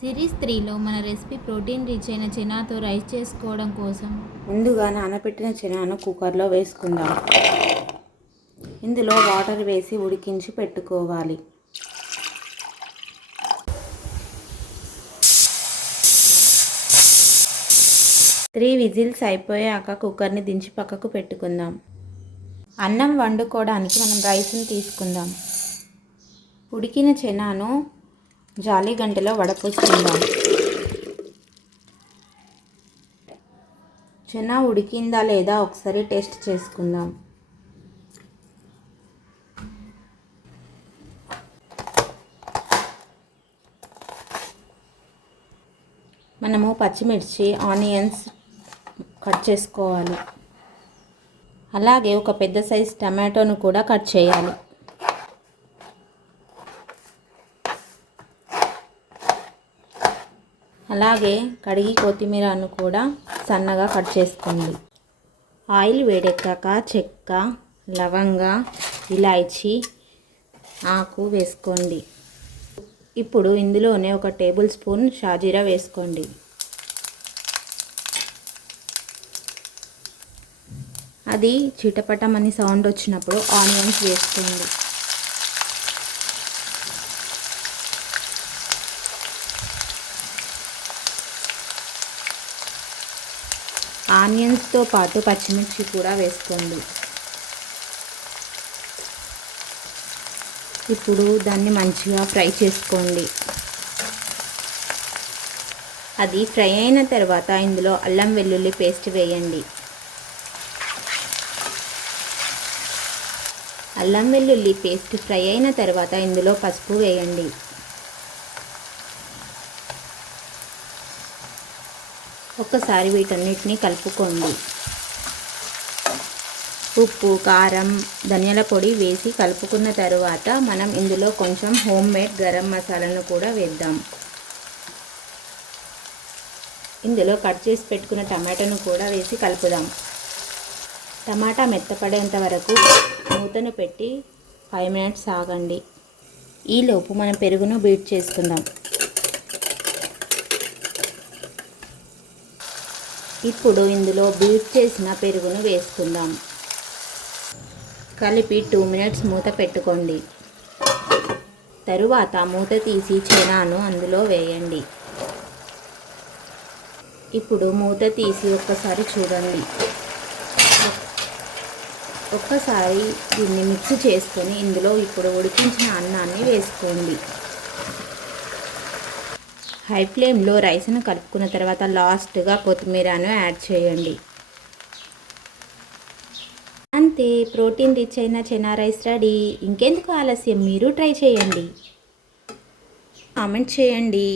Series 3లో మన recipe protein rich అయిన చనాతో rice చేసుకోవడం కోసం ముందుగా నానబెట్టిన చనాను కుక్కర్లో వేసుకుందాం. ఇందులో వాటర్ వేసి ఉడికించి పెట్టుకోవాలి. త్రీ విజిల్స్ అయిపోయాక కుక్కర్ని దించి పక్కకు పెట్టుకుందాం. అన్నం వండుకోవడానికి మనం రైస్ని తీసుకుందాం. ఉడికిన చనాను జాలి గంటలో వడపోసుకుందాం. చనా ఉడికిందా లేదా ఒకసారి టేస్ట్ చేసుకుందాం. మనము పచ్చిమిర్చి, ఆనియన్స్ కట్ చేసుకోవాలి. అలాగే ఒక పెద్ద సైజ్ టమాటోను కూడా కట్ చేయాలి. అలాగే కడిగి కొత్తిమీరను కూడా సన్నగా కట్ చేసుకోండి. ఆయిల్ వేడెక్కాక చెక్క, లవంగ, ఇలాచీ ఆకు వేసుకోండి. ఇప్పుడు ఇందులోనే ఒక టేబుల్ స్పూన్ షాజీరా వేసుకోండి. అది చిటపటమని సౌండ్ వచ్చినప్పుడు ఆనియన్స్ వేసుకోండి. ఆనియన్స్తో పాటు పచ్చిమిర్చి కూడా వేసుకోండి. ఇప్పుడు దాన్ని మంచిగా ఫ్రై చేసుకోండి. అది ఫ్రై అయిన తర్వాత ఇందులో అల్లం వెల్లుల్లి పేస్ట్ వేయండి. అల్లం వెల్లుల్లి పేస్ట్ ఫ్రై అయిన తర్వాత ఇందులో పసుపు వేయండి. ఒక్కసారి వీటన్నిటిని కలుపుకోండి. ఉప్పు, కారం, ధనియాల పొడి వేసి కలుపుకున్న తరువాత మనం ఇందులో కొంచెం హోమ్ మేడ్ గరం మసాలాను కూడా వేద్దాం. ఇందులో కట్ చేసి పెట్టుకున్న టమాటాను కూడా వేసి కలుపుదాం. టమాటా మెత్తపడేంత వరకు మూతను పెట్టి 5 మినిట్స్ ఆగండి. ఈలోపు మనం పెరుగును బీట్ చేసుకుందాం. ఇప్పుడు ఇందులో బీట్ చేసిన పెరుగును వేసుకుందాం. కలిపి 2 మినిట్స్ మూత పెట్టుకోండి. తరువాత మూత తీసి చనాను అందులో వేయండి. ఇప్పుడు మూత తీసి ఒక్కసారి చూడండి. ఒక్కసారి దీన్ని మిక్స్ చేసుకొని ఇందులో ఇప్పుడు ఉడికించిన అన్నాన్ని వేసుకోండి. హై ఫ్లేమ్లో రైస్ను కలుపుకున్న తర్వాత లాస్ట్గా కొత్తిమీరను యాడ్ చేయండి. అంతే, ప్రోటీన్ రిచ్ అయిన చనా రైస్ రెడీ. ఇంకెందుకు ఆలస్యం, మీరు ట్రై చేయండి. కామెంట్ చేయండి.